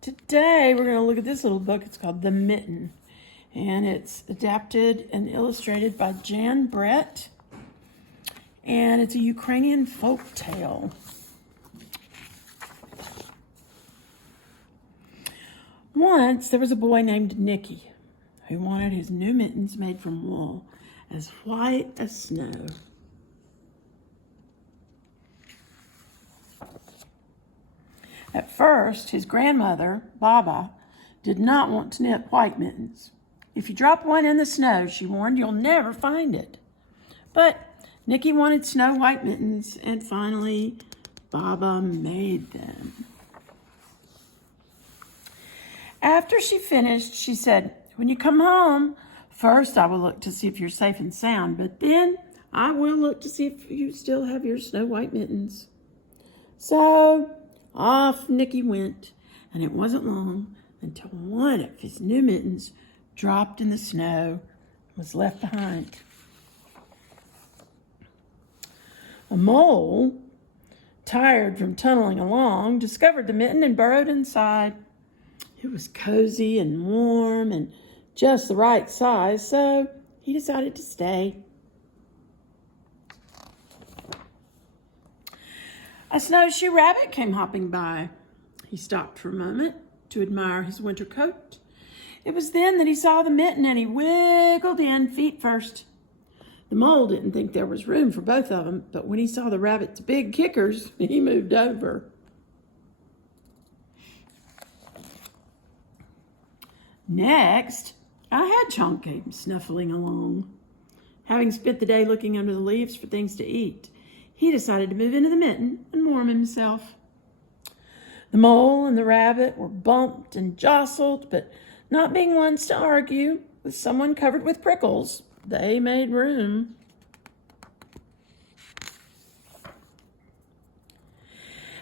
Today we're going to look at this little book. It's called The Mitten, and it's adapted and illustrated by Jan Brett, and it's a Ukrainian folk tale. Once there was a boy named Nicki who wanted his new mittens made from wool as white as snow. At first, his grandmother, Baba, did not want to knit white mittens. If you drop one in the snow, she warned, you'll never find it. But Nicki wanted snow white mittens, and finally, Baba made them. After she finished, she said, "When you come home, first I will look to see if you're safe and sound, but then I will look to see if you still have your snow white mittens." So off Nicki went, and it wasn't long until one of his new mittens dropped in the snow and was left behind. A mole, tired from tunneling along, discovered the mitten and burrowed inside. It was cozy and warm and just the right size, so he decided to stay. A snowshoe rabbit came hopping by. He stopped for a moment to admire his winter coat. It was then that he saw the mitten, and he wiggled in feet first. The mole didn't think there was room for both of them, but when he saw the rabbit's big kickers, he moved over. Next, a hedgehog came snuffling along. Having spent the day looking under the leaves for things to eat, he decided to move into the mitten and warm himself. The mole and the rabbit were bumped and jostled, but not being ones to argue with someone covered with prickles, they made room.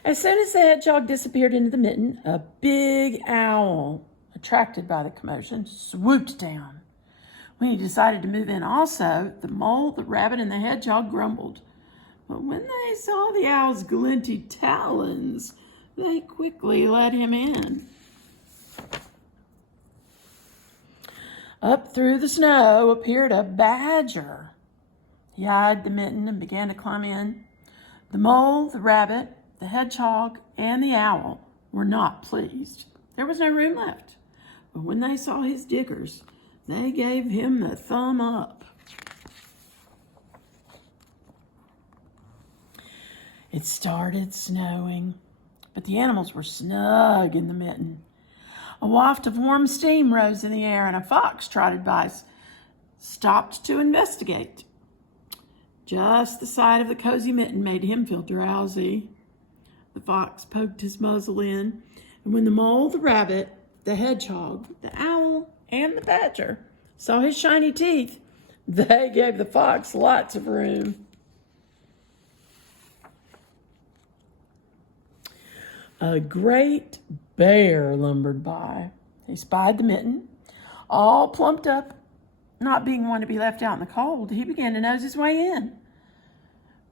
As soon as the hedgehog disappeared into the mitten, a big owl, attracted by the commotion, swooped down. When he decided to move in also, the mole, the rabbit, and the hedgehog grumbled. But when they saw the owl's glinty talons, they quickly let him in. Up through the snow appeared a badger. He eyed the mitten and began to climb in. The mole, the rabbit, the hedgehog, and the owl were not pleased. There was no room left. But when they saw his diggers, they gave him the thumb up. It started snowing, but the animals were snug in the mitten. A waft of warm steam rose in the air, and a fox trotted by, stopped to investigate. Just the sight of the cozy mitten made him feel drowsy. The fox poked his muzzle in, and when the mole, the rabbit, the hedgehog, the owl, and the badger saw his shiny teeth, they gave the fox lots of room. A great bear lumbered by. He spied the mitten, all plumped up. Not being one to be left out in the cold, he began to nose his way in.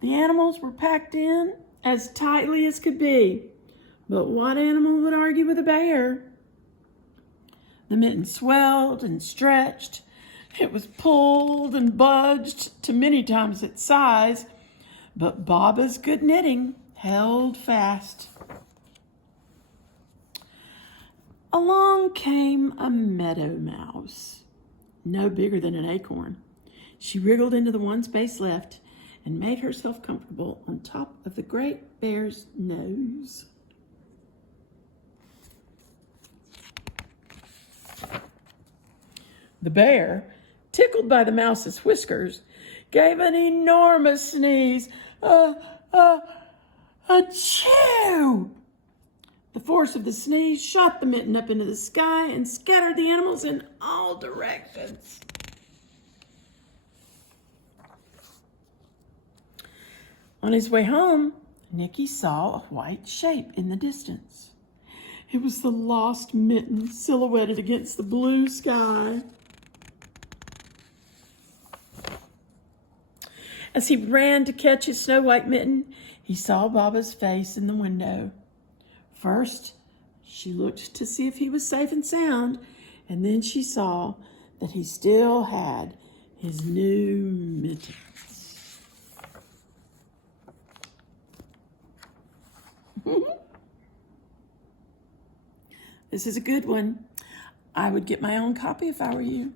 The animals were packed in as tightly as could be, but what animal would argue with a bear? The mitten swelled and stretched. It was pulled and budged to many times its size, but Baba's good knitting held fast. Along came a meadow mouse, no bigger than an acorn. She wriggled into the one space left and made herself comfortable on top of the great bear's nose. The bear, tickled by the mouse's whiskers, gave an enormous sneeze. Achoo! The force of the sneeze shot the mitten up into the sky and scattered the animals in all directions. On his way home, Nicki saw a white shape in the distance. It was the lost mitten silhouetted against the blue sky. As he ran to catch his snow white mitten, he saw Baba's face in the window. First, She looked to see if he was safe and sound, and then she saw that he still had his new mittens. This is a good one. I would get my own copy if I were you.